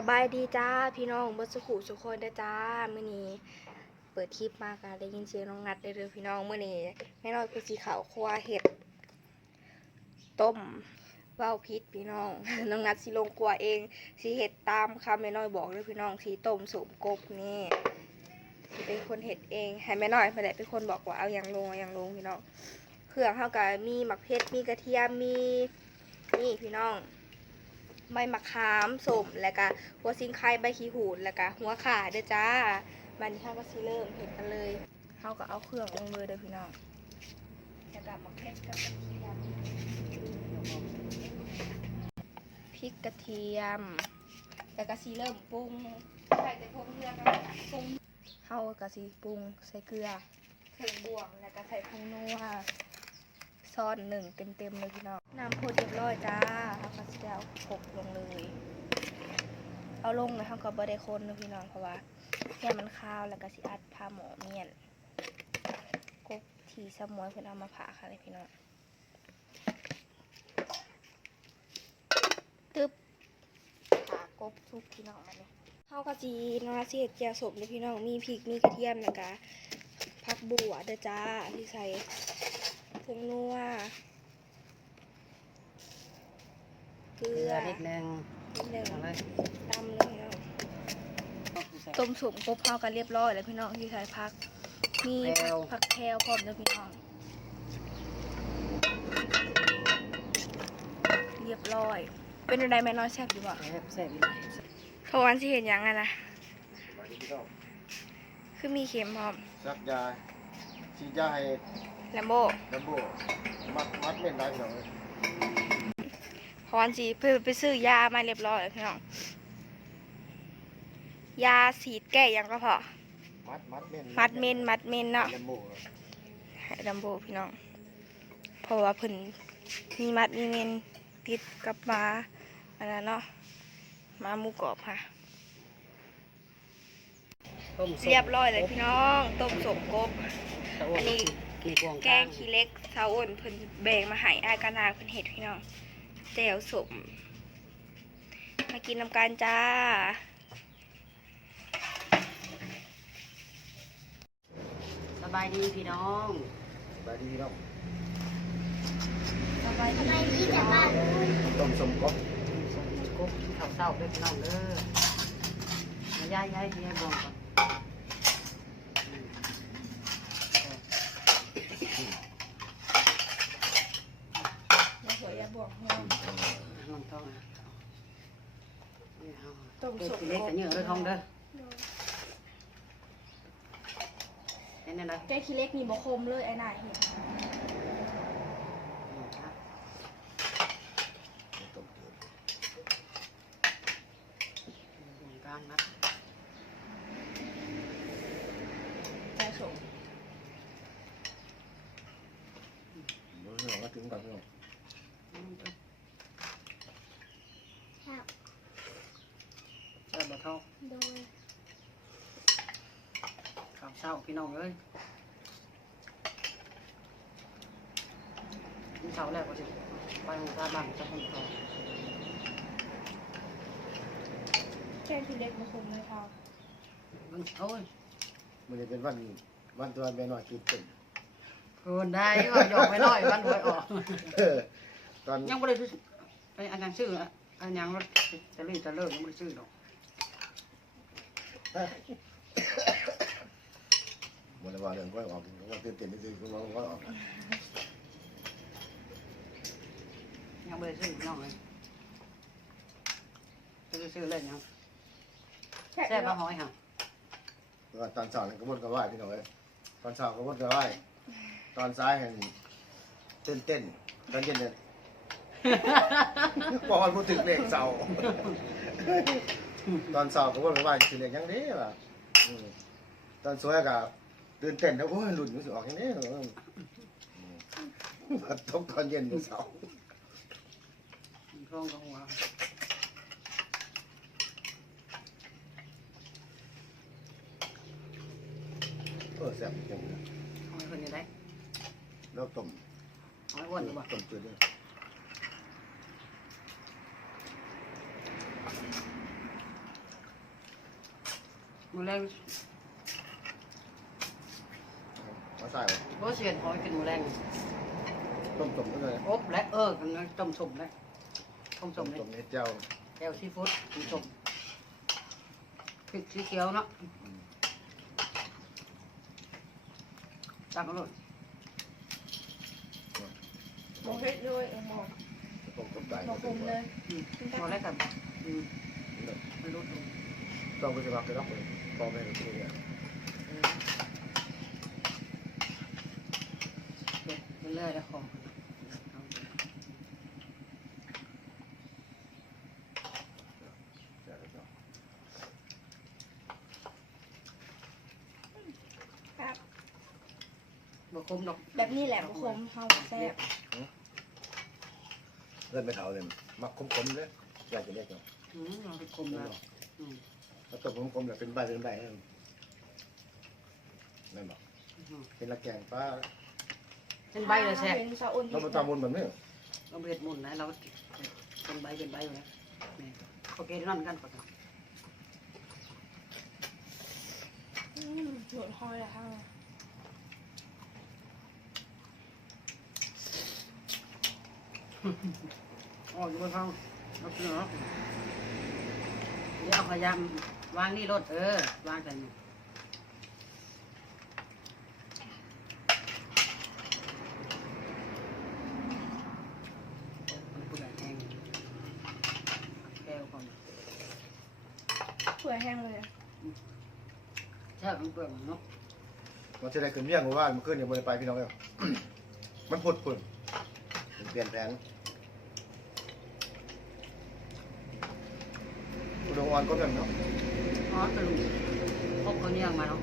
สบายดีจ้าพี่น้องเบิดสุขุสุกคนเด้อจ้ามื้อนี้เปิดคลิปมาก็ได้ยินเสียงน้องนัดได้เลยพี่น้องมื้อนี้แม่น้อยคือสีขาวคั่วเห็ด ต้มว้าวพิษพี่น้องน้องนัดสิลงครัวเองสิเห็ดตามคำแม่น้อยบอกเลยพี่น้องสีต้มสมกบนี่สิเป็นคนเห็ดเองให้แม่น้อยมาได้เป็นคนบอกว่าเอาอย่างลงเอาอย่างลงพี่น้องเครื่องเฮาก็มีหมักเพชรมีกระเทียมมีนี่พี่น้อง ใบมะขามสมแล้วก็หัวซิงไคใบขี้หูดแล้วก็หัวขาเด้อจ้าบันนี้ข้าก็สิเริ่มเห็ดกันเลยเขาก็เอาเครื่องลงเลยเด้อพี่น้องแล้วก็มะเขือกับกระเทียมพริกกระเทียม แล้วก็สิเริ่มปรุงใส่แต่พวกเนื้อแล้วก็ปรุงเฮาก็สิปรุงใส่เกลือเครื่องบวงแล้วก็ใส่ผงนัวซ้อนหนึ่งเต็มๆเลยพี่น้อง น้ำพดเรียบร้อยจ้าเขาก็จะเอาผกลงเลย เอาลงเลยเขาก็บ่ได้คนนะพี่น้องเพราะว่าแค่มันข้าวแล้วก็สิอัดผ้าหมอเมียนกบทีสมวยเพิ่อนเอามาผ่าค่ะเลยพี่น้องตึ๊บผ่ากบสุกพี่น้องมาเลยเขาก็จีนว่าสิเฮ็ดแจ่วสมเลยพี่น้องมีพริกมีกระเทียมแล้วก็ผักบัวเด้อจ้าที่ใส่ผงนัว เกลืเกลืออนิดนึงนิดหนึ่งเอาเลยตำเลยพี่น้องต้มสุกกบเผากันเรียบร้อยแล้วพี่น้องที่ใส่ผัก มีผักผักแคลพร้อมด้วยพี่น้อง เรียบร้อย เป็นอะไรแม่น้อยแซ่บอยู่บ่แซ่บแซ่บอีกเพราะวันที่เห็นหยังไงนะมาที่พี่น้องคือมีเข็มพร้อมซักยาฉีดยาให้แลมโบดับเบิลมัดมัดเม่นได้พี่น้องเลยเพราะวันที่เพิ่นไปซื้อยามาเรียบร้อยแล้วพี่น้องยาสีดแก้หยังก็พอมัดมัดเม่นมัดเมนมัดเมนเนาะดับเบิลให้ดัมโบพี่น้องเพราะว่าเพิ่นมีมัดมีเมนติดกับหมาอันนั้นเนาะหมาหมูกรอบค่ะต้มเรียบร้อยเลยพี่น้องต้มสมกบอันนี้มีกวงแกงขี้เล็กสาวอ้นเพิ่นแบ่งมาให้อายกานาเพิ่นเฮ็ดพี่น้อง แจ่วสม มากินน้ำกันจ้า สบายดีพี่น้องสบายดีพี่น้องสบายดีต้มสมกบกุ๊บข้าวเศร้าด้วยพี่น้องเด้อมาย้ายย้ายย้ายบวงก่อนอืม มาหัวยาบวกหัว น้องท้องนะนี่ เอาต้มเด็กสุกเล็กกันเยอะเลยท้องเด้อเห็นอะไรแกงขี้เล็กนี่บ่คมเลยไอ้นายเห็นอืมครับต้มเกลือตรงกลางนะแจ่วสมเดี๋ยวพี่น้องก็ถึงก่อนพี่น้อง อืมครับเจ้าบ่ท้อง โดย ข้าว เศร้าพี่น้องเอ้ยกินเช้าแล้วก็สิไปหมู่บ้านบ้านจะคนต่อแกงขี้เล็กบ่คมเลยค่ะเบิ่งโอ้ยมันจะเป็นวันวันตัวแม่น้อยกินเต็มเกินได้ว่าหยอกไปหน่อยวันหวยออกเออตอนยังไม่ได้ซื้อไปอันนั้นซื้ออะอันยังรถจะรีบจะเลิกยังไม่ได้ซื้อหรอก หมดแล้วว่าเรื่องก็ออกว่าเต็มเต็มไม่ซื้อก็ร้องก็ออกยังไม่ได้ซื้อน้องเลยซื้อซื้อเล่นยังแซ่บมาหอยห่ะตอนเช้าก็มดก็ไหวพี่น้องเลยตอนเช้าก็มดก็ไหวตอนซ้ายเห็นเต้นเต้นตอนเย็นเนี่ยพอวันพูดถึงเลขเสาตอนเสาก็ว่าไปว่าสิเลขยังด้ล่ะตอนสวยก็ ตื่นเต้นแล้วโอ้ยหลุดรู้สึกออกอย่างนี้เหรออืมมาตกตอนเย็นเสาคองกับหัวเออแซ่บจังเลยหอยคนนี้ได้แล้วต้มหอยอ้วนหรือเปล่าต้มจืดด้วยมือแรง มาใส่วะบ่เสียนหอยกินมือแรงต้มต้มก็เลยอบและเออกันต้มสมและต้มสต้มมเลยต้มเห็ดเจียวแก้วซีฟู้ดต้มสมพริกสีเขียวเนาะตักเอาเลยหมกเฮ็ดด้วยเออหมกต้มต้มไก่หมกผมเลยอืมพอแล้วกันอืมมันรุดลง ต้องไปสมัครไปรับเลยพอไปเลยที่นี่ เด็ดมัน เลยแล้วของครับบ่คมดอกแบบนี้แหละบุคมเฮาแซ่บเล่นไม่เท่าเลยมักคมๆเลยอยากจะเรียกเนาะอืมเราไปคมแล้วอืมแล้วต้มคมๆแบบเป็นใบเป็นใบนั่นนั่นบอกอืมเป็นละแกงป้า เป็นใบเลยแซ่บเป็นซาอุ่นเรามาตำมุนแบบนี้เราเบ็ดหมุนนะเราเป็นใบเป็นใบอยู่แล้วนี่โอเคนั่นกันก่อนอืมหนวดหอยละค่ะอ๋ออยู่บนห้องเราเนาะเดี๋ยวเอาพยายามวางนี่รถเออ วางกันนี่มันเปื่อยแห้งแก้วก่อน เปื่อยแห้งเลยใช่มันเปื่อยเนาะมันจะได้ขึ้นเรียงว่ามันขึ้นอย่างบนไปพี่น้องเอ้ยมันพุดพุ่นเปลี่ยนแผนอุดมอ่อนก็เรื่องเนาะอ๋อกระลุงพกเขาเนี่ยมาเนาะ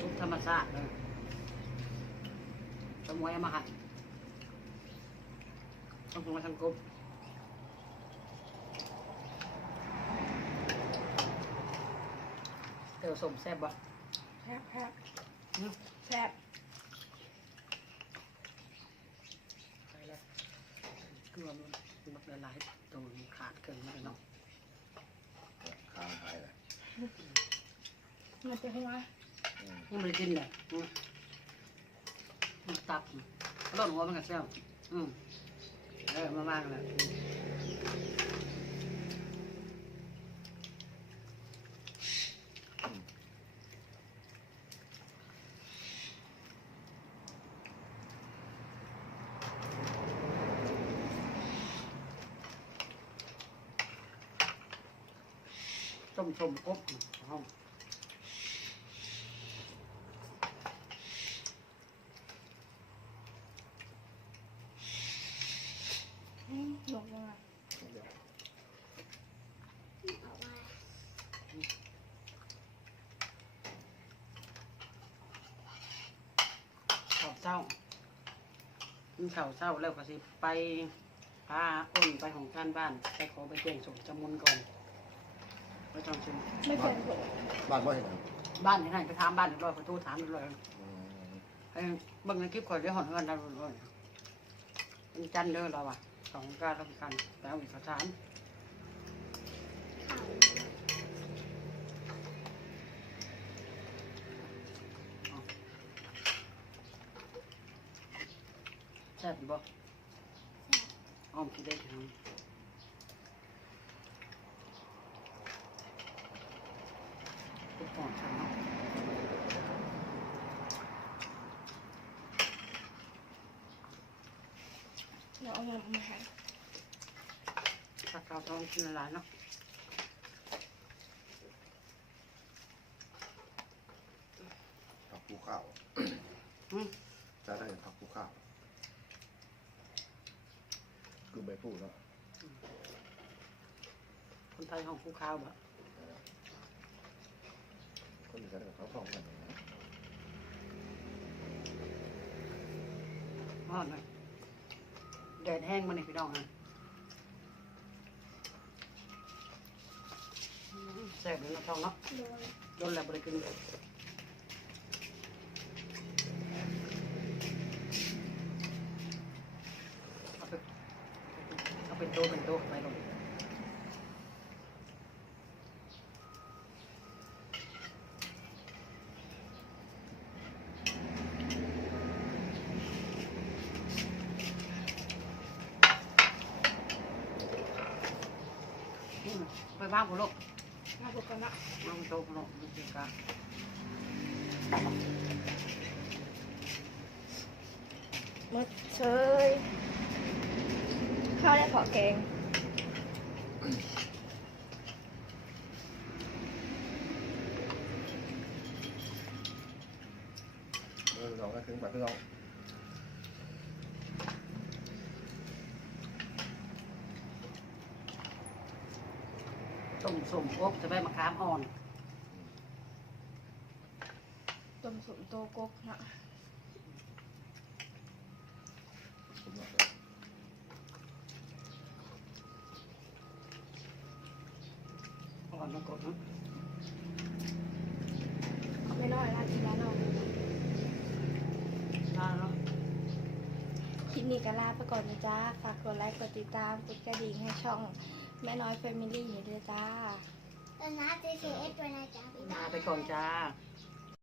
ทุกธรรมชาติเลยสมวยเอามาหัดต้องมาทางกบ เดี๋ยวสมแซ่บบ่แซ่บแซ่บอืมแซ่บไปแล้วเกลือมันมันละลายตัวมันขาดเกินมาเลยเนาะข้างหายเลยมันจะหัวอืมยังไม่ได้กินเลยอืมมันตับร้อนหัวมันก็แซ่บอืมเออมาบ้างแล้ว ต้มชมกบห้องอืมหนวดมาข่าวเศร้ากินข่าวเศร้าแล้วก็สิไปพาอ้นไปของท่านบ้าน ไปขอไปแจ้งส่งจมุนก่อน ไปทำชิมไม่เป็นผลบ้านบ่เห็นครับบ้านที่ไหนไปถามบ้านเรียบร้อยไปโทรถามเรียบร้อยอืมไอ้เบิ่งในคลิปข่อยได้หอนเงินได้เรียบร้อยเป็นจันทร์เด้อเราอะสองการรับกันแล้วอีกสามแซ่บอยู่บ่อ้อมคิดได้ถึงทุกคนใช่ เนาะเดี๋ยวเอามามาให้ถ้าเราต้องกินอะไรเนาะผักภูข้าวอืมจะได้ผักภูข้าวคือใบพูดเนาะคนไทยของคู่ข้าวแบบ คนอื่นจะได้เขาพร้อมกันอ๋อหน่อยแดดแห้งมาในพี่น้องนะแซ่บเลยนะท้องเนาะโดยโดนแล้วบริกินเอาเป็นโตเป็นโตไปลง ไปบ้างพ่อลูกมาบุกกันนะ น้องโตพ่อลูกมันจะกะ มืดเชยข้าวได้ขอแกง เออสองก็ถึงแบบพี่น้อง ต้ มสมอบจะไปมะขามอ่อนต้มสุมโตกกนะผมบอกอ่อนมากดนะไม่น้อยละทีละน้องได้แล้วคลิปนี้ก็ลาไปก่อนนะจ้าฝากกดไลค์กดติดตามกดกระดิ่งให้ช่อง แม่น้อยแฟมิลี่นี่ด้วยจ้า ตอนนั้นจะเสียเอสตัวไหนจ้าพี่ลาตาไปก่อนจ้าบ